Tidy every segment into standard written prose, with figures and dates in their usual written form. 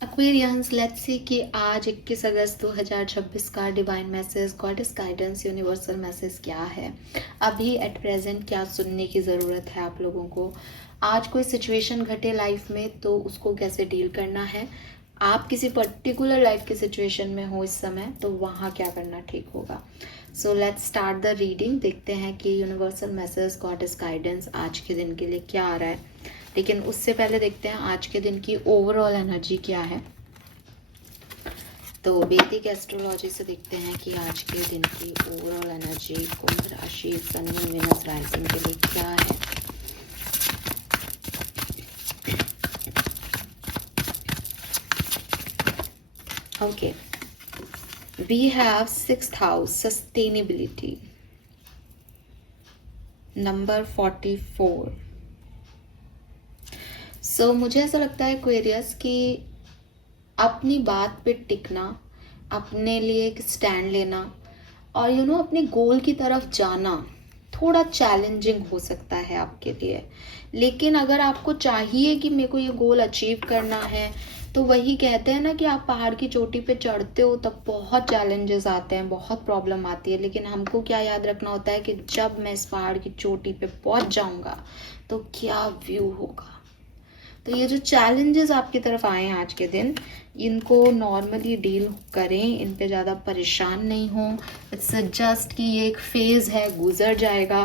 Aquarians, let's see कि आज 21 अगस्त 2026 का divine message, goddess guidance, universal message क्या है। अभी एट प्रेजेंट क्या सुनने की ज़रूरत है आप लोगों को। आज कोई सिचुएशन घटे लाइफ में तो उसको कैसे डील करना है। आप किसी पर्टिकुलर लाइफ की सिचुएशन में हो इस समय तो वहाँ क्या करना ठीक होगा। So let's start the reading. देखते हैं कि यूनिवर्सल मैसेज, गॉडेस गाइडेंस आज के दिन के लिए क्या आ रहा है। लेकिन उससे पहले देखते हैं आज के दिन की ओवरऑल एनर्जी क्या है। तो वैदिक एस्ट्रोलॉजी से देखते हैं कि आज के दिन की ओवरऑल एनर्जी कुंभ राशि, सन, मून, वीनस, राइजिंग के लिए क्या है। Okay, we have 6th house, sustainability, number 44। So मुझे ऐसा लगता है एक्वेरियस कि अपनी बात पे टिकना, अपने लिए एक स्टैंड लेना और अपने गोल की तरफ जाना थोड़ा चैलेंजिंग हो सकता है आपके लिए। लेकिन अगर आपको चाहिए कि मेरे को ये गोल अचीव करना है तो वही कहते हैं ना कि आप पहाड़ की चोटी पे चढ़ते हो तब बहुत चैलेंजेस आते हैं, बहुत प्रॉब्लम आती है। लेकिन हमको क्या याद रखना होता है कि जब मैं इस पहाड़ की चोटी पे पहुंच जाऊंगा तो क्या व्यू होगा। तो ये जो चैलेंजेस आपकी तरफ आए हैं आज के दिन, इनको नॉर्मली डील करें, इन पे ज़्यादा परेशान नहीं हो। इट्स जस्ट कि ये एक फेज़ है, गुजर जाएगा।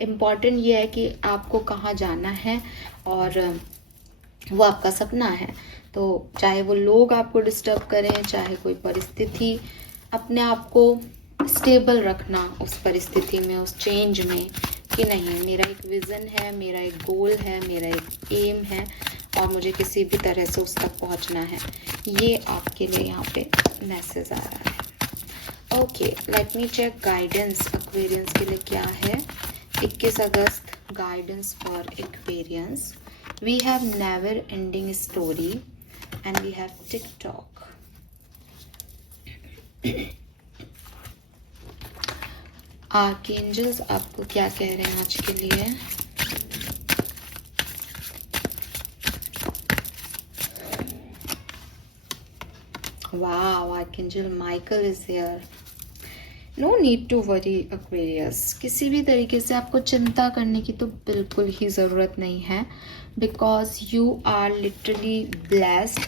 इम्पॉर्टेंट ये है कि आपको कहाँ जाना है और वो आपका सपना है। तो चाहे वो लोग आपको डिस्टर्ब करें, चाहे कोई परिस्थिति, अपने आप को स्टेबल रखना उस परिस्थिति में, उस चेंज में, कि नहीं मेरा एक विज़न है, मेरा एक गोल है, मेरा एक एम है और मुझे किसी भी तरह से उस तक पहुंचना है। ये आपके लिए यहाँ पे मैसेज आ रहा है। Okay, let me check guidance Aquarians के लिए क्या है। 21 अगस्त guidance for Aquarians. We have never ending story and we have TikTok. Archangels आपको क्या कह रहे हैं आज के लिए। Wow, Archangel Michael is here. No need to worry Aquarius. किसी भी तरीके से आपको चिंता करने की तो बिल्कुल ही ज़रूरत नहीं है, because you are literally blessed,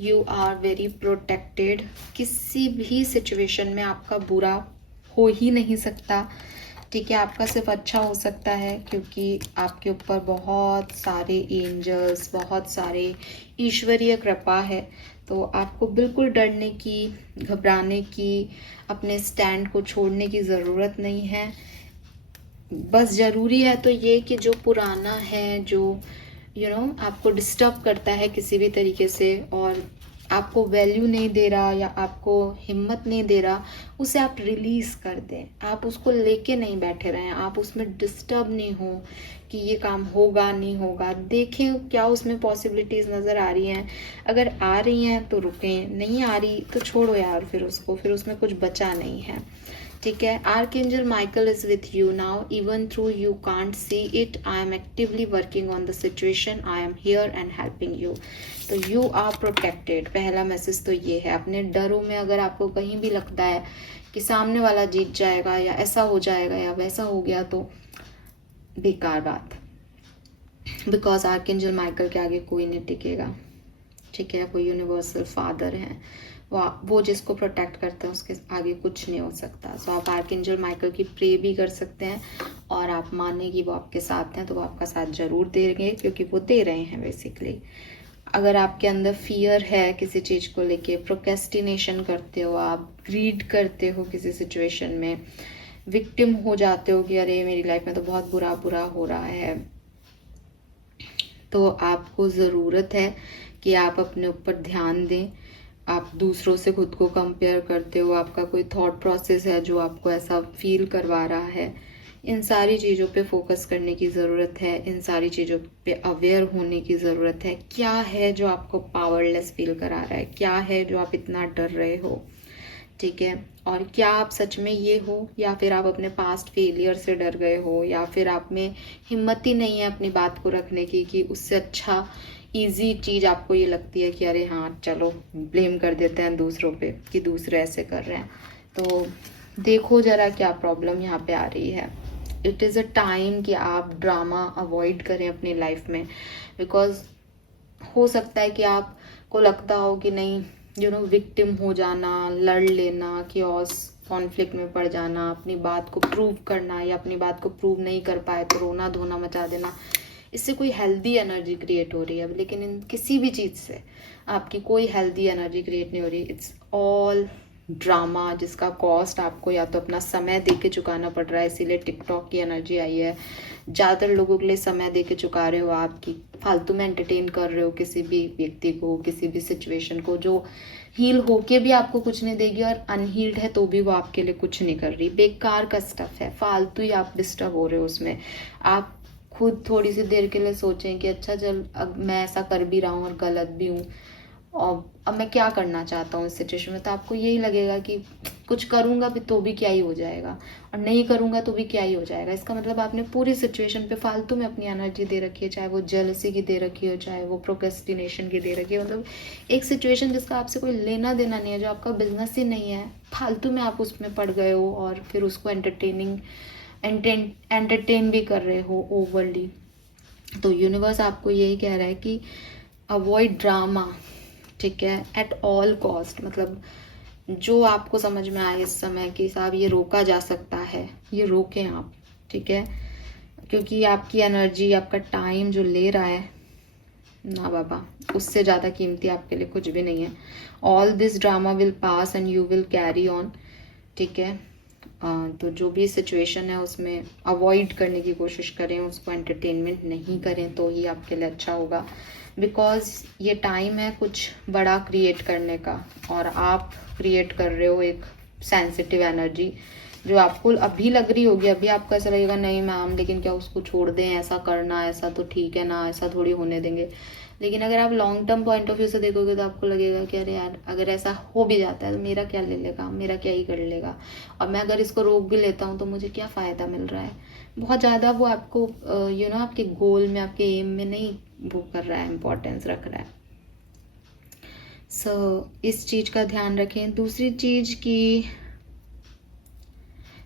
you are very protected. किसी भी सिचुएशन में आपका बुरा हो ही नहीं सकता, ठीक है। आपका सिर्फ अच्छा हो सकता है क्योंकि आपके ऊपर बहुत सारे एंजल्स, बहुत सारे ईश्वरीय कृपा है। तो आपको बिल्कुल डरने की, घबराने की, अपने स्टैंड को छोड़ने की ज़रूरत नहीं है। बस ज़रूरी है तो ये कि जो पुराना है, जो आपको डिस्टर्ब करता है किसी भी तरीके से और आपको वैल्यू नहीं दे रहा या आपको हिम्मत नहीं दे रहा, उसे आप रिलीज़ कर दें। आप उसको लेके नहीं बैठे रहें, आप उसमें डिस्टर्ब नहीं हो कि ये काम होगा नहीं होगा। देखें क्या उसमें पॉसिबिलिटीज़ नज़र आ रही हैं। अगर आ रही हैं तो रुकें, नहीं आ रही तो छोड़ो यार, फिर उसमें कुछ बचा नहीं है, ठीक है। Archangel Michael is with you now, even through you can't see it. I am actively working on the situation, I am here and helping you. तो यू आर प्रोटेक्टेड। पहला मैसेज तो ये है। अपने डरों में अगर आपको कहीं भी लगता है कि सामने वाला जीत जाएगा या ऐसा हो जाएगा या वैसा हो गया, तो बेकार बात, बिकॉज आर्कएंजल माइकल के आगे कोई नहीं टिकेगा, ठीक है। वो यूनिवर्सल फादर हैं, वो जिसको प्रोटेक्ट करता है उसके आगे कुछ नहीं हो सकता। सो आप आर्कएंजल माइकल की प्रे भी कर सकते हैं और आप माने कि वो आपके साथ हैं तो वो आपका साथ जरूर देंगे, क्योंकि वो दे रहे हैं बेसिकली। अगर आपके अंदर फियर है किसी चीज़ को लेके, प्रोक्रेस्टिनेशन करते हो, आप ग्रीड करते हो किसी सिचुएशन में, विक्टिम हो जाते हो कि अरे मेरी लाइफ में तो बहुत बुरा बुरा हो रहा है, तो आपको ज़रूरत है कि आप अपने ऊपर ध्यान दें। आप दूसरों से खुद को कंपेयर करते हो, आपका कोई थॉट प्रोसेस है जो आपको ऐसा फील करवा रहा है, इन सारी चीज़ों पे फोकस करने की ज़रूरत है, इन सारी चीज़ों पे अवेयर होने की ज़रूरत है। क्या है जो आपको पावरलेस फील करा रहा है, क्या है जो आप इतना डर रहे हो, ठीक है। और क्या आप सच में ये हो या फिर आप अपने पास्ट फेलियर से डर गए हो या फिर आप में हिम्मत ही नहीं है अपनी बात को रखने की कि उससे अच्छा इजी चीज़ आपको ये लगती है कि अरे हाँ चलो ब्लेम कर देते हैं दूसरों पे कि दूसरे ऐसे कर रहे हैं। तो देखो ज़रा क्या प्रॉब्लम यहाँ पे आ रही है। इट इज़ अ टाइम कि आप ड्रामा अवॉइड करें अपनी लाइफ में, बिकॉज हो सकता है कि आपको लगता हो कि नहीं विक्टिम हो जाना, लड़ लेना, क्योस कॉन्फ्लिक्ट में पड़ जाना, अपनी बात को प्रूव करना या अपनी बात को प्रूव नहीं कर पाए तो रोना धोना मचा देना, इससे कोई हेल्दी एनर्जी क्रिएट हो रही है। लेकिन इन किसी भी चीज़ से आपकी कोई हेल्दी एनर्जी क्रिएट नहीं हो रही। इट्स ऑल ड्रामा, जिसका कॉस्ट आपको या तो अपना समय दे के चुकाना पड़ रहा है। इसीलिए टिकटॉक की एनर्जी आई है। ज़्यादातर लोगों के लिए समय दे के चुका रहे हो, आपकी फालतू में एंटरटेन कर रहे हो किसी भी व्यक्ति को, किसी भी सिचुएशन को, जो हील होके भी आपको कुछ नहीं देगी और अनहील्ड है तो भी वो आपके लिए कुछ नहीं कर रही। बेकार का स्टफ है, फालतू ही आप डिस्टर्ब हो रहे हो उसमें। आप खुद थोड़ी सी देर के लिए सोचें कि अच्छा चल अब मैं ऐसा कर भी रहा हूँ और गलत भी हूँ, और अब मैं क्या करना चाहता हूँ इस सिचुएशन में। तो आपको यही लगेगा कि कुछ करूँगा भी तो भी क्या ही हो जाएगा, और नहीं करूँगा तो भी क्या ही हो जाएगा। इसका मतलब आपने पूरी सिचुएशन पे फालतू में अपनी एनर्जी दे रखी है, चाहे वो जेलसी की दे रखी हो, चाहे वो प्रोक्रेस्टिनेशन की दे रखी है। मतलब एक सिचुएशन जिसका आपसे कोई लेना देना नहीं है, जो आपका बिजनेस ही नहीं है, फालतू में आप उसमें पड़ गए हो और फिर उसको एंटरटेन भी कर रहे हो ओवरली। तो यूनिवर्स आपको यही कह रहा है कि अवॉइड ड्रामा, ठीक है, एट ऑल कॉस्ट। मतलब जो आपको समझ में आए इस समय कि साहब ये रोका जा सकता है, ये रोकें आप, ठीक है। क्योंकि आपकी एनर्जी, आपका टाइम जो ले रहा है ना बाबा, उससे ज़्यादा कीमती आपके लिए कुछ भी नहीं है। All this drama will pass and you will carry on, ठीक है। तो जो भी सिचुएशन है उसमें अवॉइड करने की कोशिश करें, उसको एंटरटेनमेंट नहीं करें तो ही आपके लिए अच्छा होगा। बिकॉज ये टाइम है कुछ बड़ा क्रिएट करने का, और आप क्रिएट कर रहे हो एक सेंसिटिव एनर्जी जो आपको अभी लग रही होगी। अभी आपको ऐसा लगेगा नहीं मैम, लेकिन क्या उसको छोड़ दें, ऐसा करना, ऐसा तो ठीक है ना, ऐसा थोड़ी होने देंगे। लेकिन अगर आप long term point of view से देखोगे तो आपको लगेगा कि अरे यार अगर ऐसा हो भी जाता है तो मेरा क्या ले लेगा, मेरा क्या ही कर लेगा, और मैं अगर इसको रोक भी लेता हूँ तो मुझे क्या फ़ायदा मिल रहा है। बहुत ज़्यादा वो आपको आपके गोल में, आपके एम में नहीं वो कर रहा है, इम्पोर्टेंस रख रहा है। सो इस चीज़ का ध्यान रखें। दूसरी चीज़ की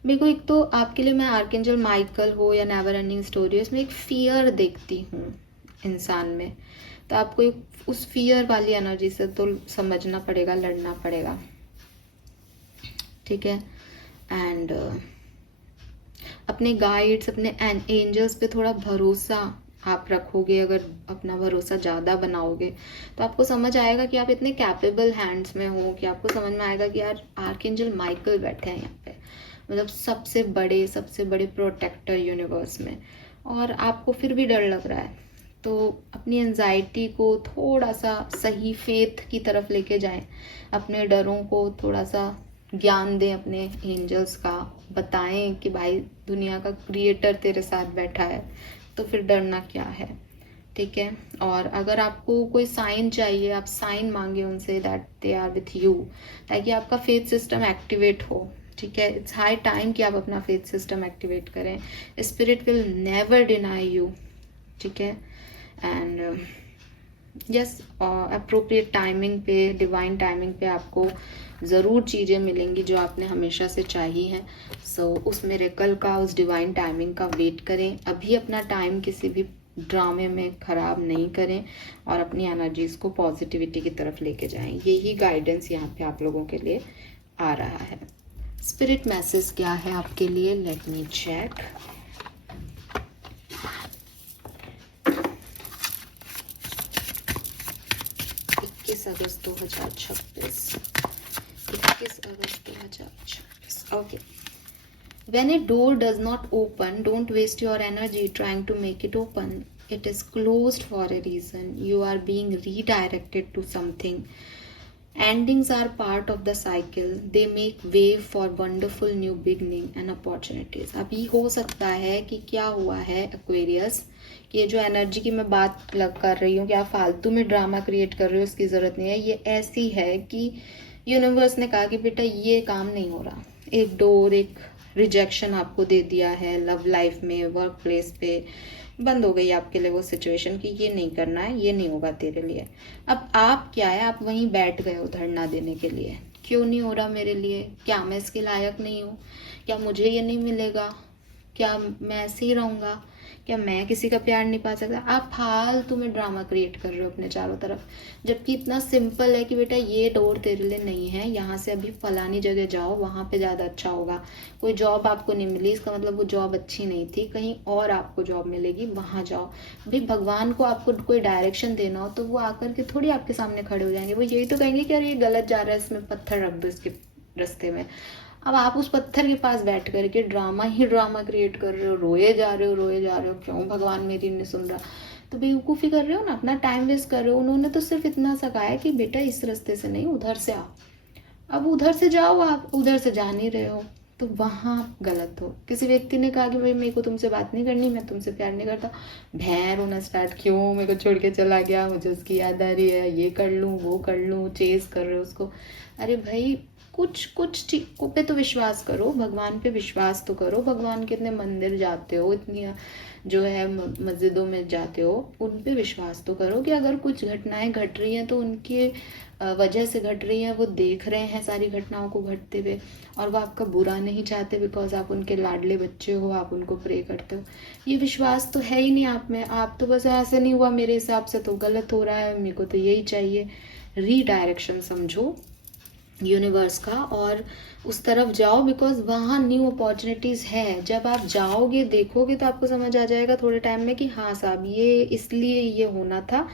मेरे को, एक तो आपके लिए मैं आर्कएंजल माइकल हो या नेवर एंडिंग स्टोरी हो, इसमें एक फियर देखती हूँ इंसान में। तो आपको उस फियर वाली एनर्जी से तो समझना पड़ेगा, लड़ना पड़ेगा, ठीक है। एंड अपने गाइड्स, अपने एंजल्स पे थोड़ा भरोसा आप रखोगे। अगर अपना भरोसा ज़्यादा बनाओगे तो आपको समझ आएगा कि आप इतने कैपेबल हैंड्स में हो, कि आपको समझ में आएगा कि यार आर्कएंजल माइकल बैठे हैं यहाँ पे, मतलब सबसे बड़े प्रोटेक्टर यूनिवर्स में, और आपको फिर भी डर लग रहा है। तो अपनी एंजाइटी को थोड़ा सा सही फेथ की तरफ लेके जाएं, अपने डरों को थोड़ा सा ज्ञान दें अपने एंजल्स का, बताएं कि भाई दुनिया का क्रिएटर तेरे साथ बैठा है, तो फिर डरना क्या है, ठीक है। और अगर आपको कोई साइन चाहिए, आप साइन मांगे उनसे that they are with you, ताकि आपका फेथ सिस्टम एक्टिवेट हो, ठीक है। इट्स हाई टाइम कि आप अपना फेथ सिस्टम एक्टिवेट करें। Spirit will never deny you, ठीक है। एंड यस, अप्रोप्रिएट टाइमिंग पे, डिवाइन टाइमिंग पे आपको ज़रूर चीज़ें मिलेंगी जो आपने हमेशा से चाहिए हैं। सो उस मिरेकल का, उस डिवाइन टाइमिंग का वेट करें। अभी अपना टाइम किसी भी ड्रामे में ख़राब नहीं करें, और अपनी एनर्जीज़ को पॉजिटिविटी की तरफ लेके जाएं। यही गाइडेंस यहाँ पे आप लोगों के लिए आ रहा है। स्पिरिट मैसेज क्या है आपके लिए, लेट मी चेक। 21 अगस्त 2026, 21 अगस्त 2026। Okay, when a door does not open, don't waste your energy trying to make it open. It is closed for a reason. You are being redirected to something. Endings are part of the cycle. They make way for wonderful new beginning and opportunities. अभी हो सकता है कि क्या हुआ है Aquarius, कि ये जो एनर्जी की मैं बात कर रही हूँ कि आप फालतू में ड्रामा क्रिएट कर रहे हो, उसकी ज़रूरत नहीं है। ये ऐसी है कि यूनिवर्स ने कहा कि बेटा ये काम नहीं हो रहा, एक डोर, एक रिजेक्शन आपको दे दिया है लव लाइफ में, वर्क प्लेस पे, बंद हो गई आपके लिए वो सिचुएशन कि ये नहीं करना है, ये नहीं होगा तेरे लिए। अब आप क्या है, आप वहीं बैठ गए हो धरना देने के लिए, क्यों नहीं हो रहा मेरे लिए, क्या मैं इसके लायक नहीं हूँ, क्या मुझे ये नहीं मिलेगा, क्या मैं ऐसे ही रहूँगा, क्या मैं किसी का प्यार नहीं पा सकता। आप फालतू में ड्रामा क्रिएट कर रहे हो अपने चारों तरफ, जबकि इतना सिंपल है कि बेटा ये डोर तेरे लिए नहीं है, यहाँ से अभी फलानी जगह जाओ, वहाँ पे ज़्यादा अच्छा होगा। कोई जॉब आपको नहीं मिली, इसका मतलब वो जॉब अच्छी नहीं थी, कहीं और आपको जॉब मिलेगी, वहाँ जाओ। भाई भगवान को आपको कोई डायरेक्शन देना हो तो वो आकर के थोड़ी आपके सामने खड़े हो जाएंगे, वो यही तो कहेंगे कि यार ये गलत जा रहा है, इसमें पत्थर रख दो इसके रास्ते में। अब आप उस पत्थर के पास बैठ करके ड्रामा ही ड्रामा क्रिएट कर रहे हो, रोए जा रहे हो, रोए जा रहे हो, क्यों भगवान मेरी नहीं सुन रहा। तो बेवकूफ़ी कर रहे हो ना, अपना टाइम वेस्ट कर रहे हो। उन्होंने तो सिर्फ इतना सा कहा है कि बेटा इस रास्ते से नहीं, उधर से आओ। अब उधर से जाओ, आप उधर से जा नहीं रहे हो, तो वहाँ गलत हो। किसी व्यक्ति ने कहा कि भाई मेरे को तुमसे बात नहीं करनी, मैं तुमसे प्यार नहीं करता, भैर होना स्टार्ट, क्यों मेरे को छोड़ के चला गया, मुझे उसकी याद आ रही है, ये कर लूँ वो कर लूँ, चेज कर रहे हो उसको। अरे भाई कुछ चीज़ों पे तो विश्वास करो, भगवान पे विश्वास तो करो। भगवान के इतने मंदिर जाते हो, इतनी जो है मस्जिदों में जाते हो, उन पे विश्वास तो करो कि अगर कुछ घटनाएं घट रही हैं तो उनकी वजह से घट रही हैं, वो देख रहे हैं सारी घटनाओं को घटते हुए, और वो आपका बुरा नहीं चाहते, बिकॉज आप उनके लाडले बच्चे हो, आप उनको प्रे करते हो। ये विश्वास तो है ही नहीं आप में। आप तो बस ऐसे नहीं हुआ मेरे हिसाब से तो गलत हो रहा है, मेरे को तो यही चाहिए। रीडायरेक्शन समझो यूनिवर्स का और उस तरफ जाओ, बिकॉज वहाँ न्यू अपॉर्चुनिटीज़ है। जब आप जाओगे देखोगे तो आपको समझ आ जाएगा थोड़े टाइम में कि हाँ साहब ये इसलिए ये होना था,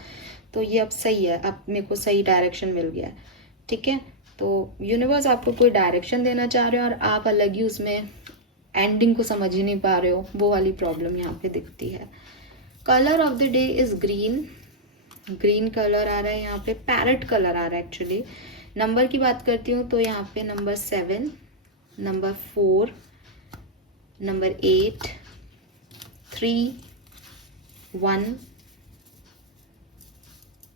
तो ये अब सही है, अब मेरे को सही डायरेक्शन मिल गया है। ठीक है, तो यूनिवर्स आपको कोई डायरेक्शन देना चाह रहे हो और आप अलग ही उसमें एंडिंग को समझ ही नहीं पा रहे हो, वो वाली प्रॉब्लम यहाँ पे दिखती है। Colour of the day is green. Green colour आ रहा है यहाँ पे, पैरेट कलर आ रहा है एक्चुअली। नंबर की बात करती हूँ तो यहाँ पे नंबर 7, नंबर 4, नंबर 8, 3, 1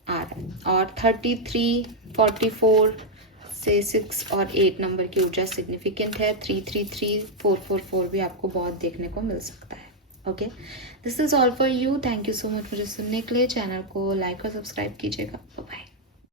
आ रहा है, और 33, 44 से 6 और 8 नंबर की ऊर्जा सिग्निफिकेंट है। 333, 444 भी आपको बहुत देखने को मिल सकता है। Okay, this is all for you. Thank you so much मुझे सुनने के लिए। चैनल को लाइक और सब्सक्राइब कीजिएगा। बाय।